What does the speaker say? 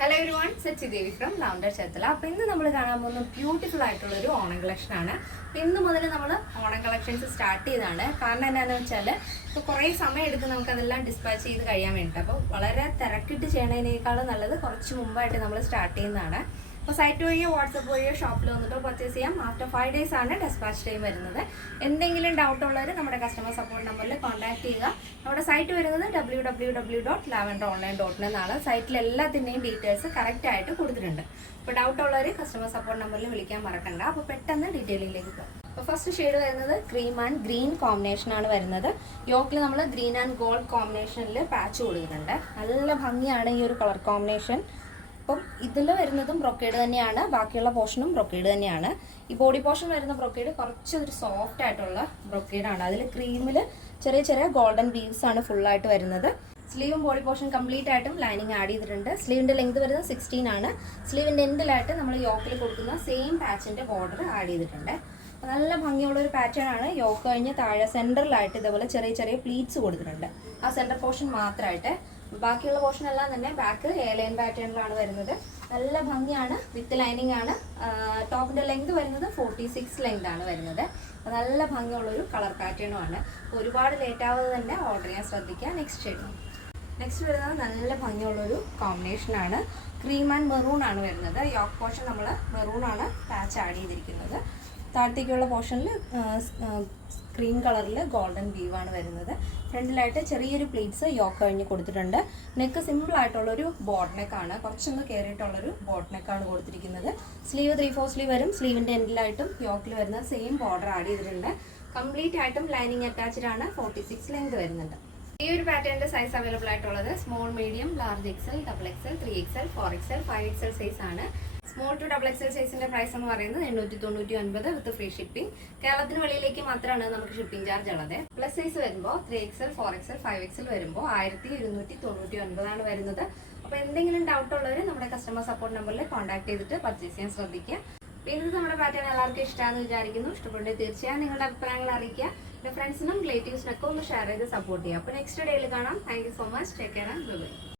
Hello everyone, Sachi Devi from ലൗണ്ടർ ചേർത്തല. അപ്പോൾ ഇന്ന് നമ്മൾ കാണാൻ പോകുന്ന ബ്യൂട്ടിഫുൾ ആയിട്ടുള്ളൊരു ഓണം കളക്ഷനാണ്. അപ്പോൾ ഇന്ന് മുതൽ നമ്മൾ ഓണം കളക്ഷൻസ് സ്റ്റാർട്ട് ചെയ്തതാണ്. കാരണം എന്താണെന്ന് വെച്ചാൽ ഇപ്പോൾ കുറേ സമയം എടുക്കും നമുക്കതെല്ലാം ഡിസ്പാച്ച് ചെയ്ത് കഴിയാൻ വേണ്ടിയിട്ട്. അപ്പോൾ വളരെ തിരക്കിട്ട് ചെയ്യണതിനേക്കാളും നല്ലത് കുറച്ച് മുമ്പായിട്ട് നമ്മൾ സ്റ്റാർട്ട് ചെയ്യുന്നതാണ്. അപ്പോൾ സൈറ്റ് വഴിയോ വാട്സപ്പ് വഴിയോ ഷോപ്പിൽ വന്നിട്ടോ പർച്ചേസ് ചെയ്യാം. ആഫ്റ്റർ 5 days ആണ് ഡെസ്പാച്ച് ടൈം വരുന്നത്. എന്തെങ്കിലും ഡൗട്ട് ഉള്ളവർ നമ്മുടെ കസ്റ്റമർ സപ്പോർട്ട് നമ്പറിൽ കോൺടാക്ട് ചെയ്യുക. നമ്മുടെ സൈറ്റ് വരുന്നത് www.lavenderonline.in എന്നാണ്. സൈറ്റിൽ എല്ലാത്തിൻ്റെയും ഡീറ്റെയിൽസ് കറക്റ്റ് ആയിട്ട് കൊടുത്തിട്ടുണ്ട്. അപ്പോൾ ഡൗട്ട് ഉള്ളവർ കസ്റ്റമർ സപ്പോർട്ട് നമ്പറിൽ വിളിക്കാൻ മറക്കണ്ട. അപ്പോൾ പെട്ടെന്ന് ഡീറ്റെയിലിംഗിലേക്ക് പോകാം. അപ്പോൾ ഫസ്റ്റ് ഷെയ്ഡ് വരുന്നത് ക്രീം ആൻഡ് ഗ്രീൻ കോമ്പിനേഷനാണ് വരുന്നത്. യോക്കിൽ നമ്മൾ ഗ്രീൻ ആൻഡ് ഗോൾഡ് കോമ്പിനേഷനിൽ പാച്ച് കൊടുക്കുന്നുണ്ട്. നല്ല ഭംഗിയാണ് ഈ ഒരു കളർ കോമ്പിനേഷൻ. അപ്പം ഇതിൽ വരുന്നതും ബ്രൊക്കേഡ് തന്നെയാണ്, ബാക്കിയുള്ള പോർഷനും ബ്രൊക്കേഡ് തന്നെയാണ്. ഈ ബോഡി പോർഷൻ വരുന്ന ബ്രൊക്കേഡ് കുറച്ചൊരു സോഫ്റ്റ് ആയിട്ടുള്ള ബ്രൊക്കേഡാണ്. അതിൽ ക്രീമിൽ ചെറിയ ചെറിയ ഗോൾഡൻ വീവ്സ് ആണ് ഫുള്ളായിട്ട് വരുന്നത്. സ്ലീവും ബോഡി പോർഷൻ കംപ്ലീറ്റ് ആയിട്ടും ലൈനിങ് ആഡ് ചെയ്തിട്ടുണ്ട്. സ്ലീവിൻ്റെ ലെങ്ത് വരുന്നത് 16 ആണ്. സ്ലീവിൻ്റെ എൻഡിലായിട്ട് നമ്മൾ യോക്കിൽ കൊടുക്കുന്ന സെയിം പാച്ചിൻ്റെ ബോർഡർ ആഡ് ചെയ്തിട്ടുണ്ട്. നല്ല ഭംഗിയുള്ളൊരു പാറ്റേൺ ആണ്. യോക്ക് കഴിഞ്ഞ് താഴെ സെൻറ്ററിലായിട്ട് ഇതേപോലെ ചെറിയ ചെറിയ പ്ലീറ്റ്സ് കൊടുത്തിട്ടുണ്ട്. ആ സെൻറ്റർ പോർഷൻ മാത്രമായിട്ട്. ബാക്കിയുള്ള പോർഷൻ എല്ലാം തന്നെ ബാക്ക് എ ലൈൻ പാറ്റേണിലാണ് വരുന്നത്. നല്ല ഭംഗിയാണ്. വിത്ത് ലൈനിങ് ആണ്. ടോപ്പിൻ്റെ ലെങ്ത് വരുന്നത് 46 ലെങ്ത് ആണ് വരുന്നത്. നല്ല ഭംഗിയുള്ളൊരു കളർ പാറ്റേണും ആണ്. ഒരുപാട് ലേറ്റ് ആവാതെ തന്നെ ഓർഡർ ചെയ്യാൻ ശ്രദ്ധിക്കുക. നെക്സ്റ്റ് വരുന്നത് നല്ല ഭംഗിയുള്ളൊരു കോമ്പിനേഷനാണ്. ക്രീം ആൻഡ് മെറൂൺ ആണ് വരുന്നത്. യോക്ക് പോർഷൻ നമ്മൾ മെറൂൺ ആണ് പാച്ച് ആഡ് ചെയ്തിരിക്കുന്നത്. താഴത്തേക്കുള്ള പോർഷനിൽ ക്രീം കളറിൽ ഗോൾഡൻ വീവാണ് വരുന്നത്. ഫ്രണ്ടിലായിട്ട് ചെറിയൊരു പ്ലീറ്റ്സ് യോക്ക് കഴിഞ്ഞ് കൊടുത്തിട്ടുണ്ട്. നെക്ക് സിമ്പിൾ ആയിട്ടുള്ളൊരു ബോട്ട് നെക്കാണ്, കുറച്ചൊന്ന് കയറിയിട്ടുള്ളൊരു ബോട്ട് നെക്കാണ് കൊടുത്തിരിക്കുന്നത്. സ്ലീവ് 3/4 സ്ലീവ് വരും. സ്ലീവിൻ്റെ എൻഡിലായിട്ടും യോക്കിൽ വരുന്ന സെയിം ബോർഡർ ആഡ് ചെയ്തിട്ടുണ്ട്. കംപ്ലീറ്റ് ആയിട്ടും ലൈനിങ് അറ്റാച്ച്ഡ് ആണ്. 46 ലെങ്ത് വരുന്നുണ്ട്. ഈ ഒരു പാറ്റേണിൻ്റെ സൈസ് അവൈലബിൾ ആയിട്ടുള്ളത് small, medium, large XL, XXL, 3XL, 4XL, 5XL size ആണ്. സ്മോൾ ടു XXL സൈസിന്റെ പ്രൈസ് എന്ന് പറയുന്നത് 899 വിത്ത് ഫ്രീ ഷിപ്പിംഗ്. കേരളത്തിന് വെളിയിലേക്ക് മാത്രമാണ് നമുക്ക് ഷിപ്പിംഗ് ചാർജ് ഉള്ളത്. പ്ലസ് സൈസ് വരുമ്പോൾ 3XL, 4XL, 5XL വരുമ്പോൾ 1299 ആണ് വരുന്നത്. അപ്പോൾ എന്തെങ്കിലും ഡൗട്ട് ഉള്ളവർ നമ്മുടെ കസ്റ്റമർ സപ്പോർട്ട് നമ്പറിൽ കോൺടാക്ട് ചെയ്തിട്ട് പർച്ചേസ് ചെയ്യാൻ ശ്രദ്ധിക്കുക. പിന്നെ നമ്മുടെ പാറ്റേൺ എല്ലാവർക്കും ഇഷ്ടമാണെന്ന് വിചാരിക്കുന്നു. ഇഷ്ടപ്പെട്ടെങ്കിൽ തീർച്ചയായും നിങ്ങളുടെ അഭിപ്രായങ്ങൾ അറിയിക്കുക. എൻ്റെ ഫ്രണ്ട്സിനും റിലേറ്റീവ്സിനൊക്കെ ഒന്ന് ഷെയർ ചെയ്ത് സപ്പോർട്ട് ചെയ്യുക. അപ്പോൾ നെക്സ്റ്റ് ഡേയിൽ കാണാം. Thank you so much. Take care and by.